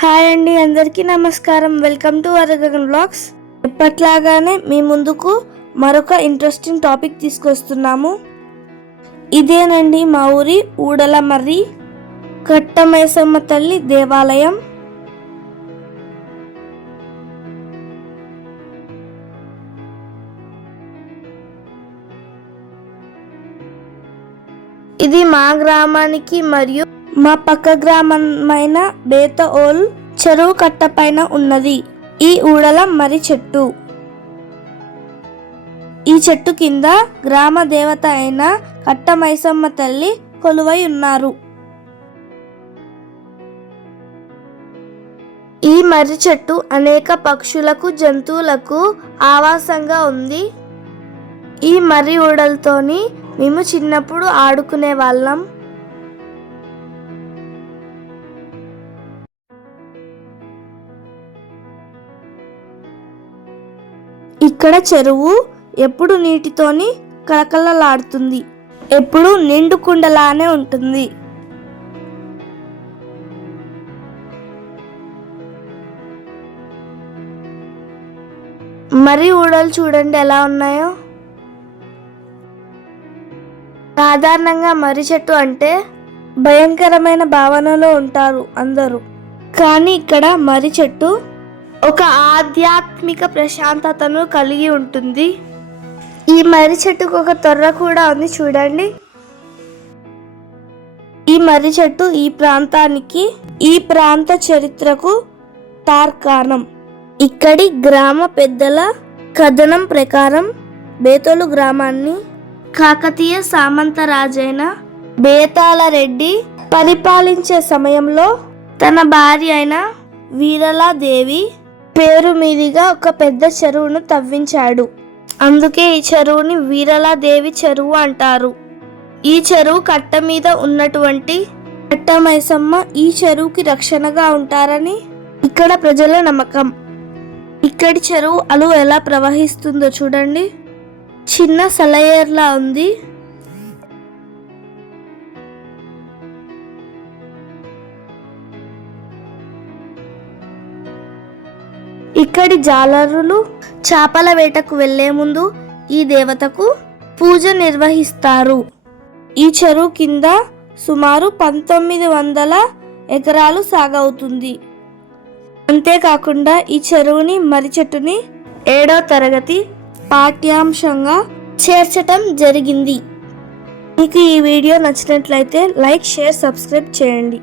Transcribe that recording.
Hi అండి అందరికీ నమస్కారం. వెల్కమ్ టు అరగన్ బ్లాగ్స్ ఎప్పట్లాగానే మీ ముందుకు మరొక ఇంట్రెస్టింగ్ టాపిక్ తీసుకొస్తున్నాము. ఇదేనండి మా ఊరి ఊడల మర్రి కట్టమైసమ్మ తల్లి దేవాలయం. ఇది మా గ్రామానికి మరియు మా పక్క గ్రామమైన బేతఓల్ చెరువు కట్ట పైన ఉన్నది. ఈ ఊడల మర్రి చెట్టు. ఈ చెట్టు కింద గ్రామ దేవత అయిన కట్టమైసమ్మ తల్లి కొలువై ఉన్నారు. ఈ మర్రి చెట్టు అనేక పక్షులకు జంతువులకు ఆవాసంగా ఉంది. ఈ మర్రి ఊడలతోని మేము చిన్నప్పుడు ఆడుకునే వాళ్ళం. ఇక్కడ చెరువు ఎప్పుడు నీటితోని కలకలలాడుతుంది ఎప్పుడు నిండు కుండలానే ఉంటుంది. మరి ఊడలు చూడండి ఎలా ఉన్నాయో. సాధారణంగా మర్రి చెట్టు అంటే భయంకరమైన భావనలో ఉంటారు అందరూ. కానీ ఇక్కడ మర్రి చెట్టు ఒక ఆధ్యాత్మిక ప్రశాంతతను కలిగి ఉంటుంది. ఈ మర్రి చెట్టుకు ఒక తొర్ర కూడా ఉంది చూడండి. ఈ మర్రి చెట్టు ఈ ప్రాంతానికి ఈ ప్రాంత చరిత్రకు తార్కాణం. ఇక్కడి గ్రామ పెద్దల కథనం ప్రకారం బేతోలు గ్రామాన్ని కాకతీయ సామంతరాజైన బేతాళ రెడ్డి పరిపాలించే సమయంలో తన భార్య అయిన వీరలాదేవి పేరు మీదుగా ఒక పెద్ద చెరువును తవ్వించాడు. అందుకే ఈ చెరువుని వీరలాదేవి చెరువు అంటారు. ఈ చెరువు కట్ట మీద ఉన్నటువంటి కట్టమైసమ్మ ఈ చెరువుకి రక్షణగా ఉంటారని ఇక్కడ ప్రజల నమ్మకం. ఇక్కడి చెరువు అలు ఎలా ప్రవహిస్తుందో చూడండి. చిన్న సెలయేర్లా ఉంది. ఇక్కడి జాలరులు చేపల వేటకు వెళ్ళే ముందు ఈ దేవతకు పూజ నిర్వహిస్తారు. ఈ చెరువు కింద సుమారు పంతొమ్మిది వందల ఎకరాలు సాగవుతుంది. అంతేకాకుండా ఈ చెరువుని మర్రి చెట్టుని ఏడో తరగతి పాఠ్యాంశంగా చేర్చటం జరిగింది. మీకు ఈ వీడియో నచ్చినట్లయితే లైక్ షేర్ సబ్స్క్రైబ్ చేయండి.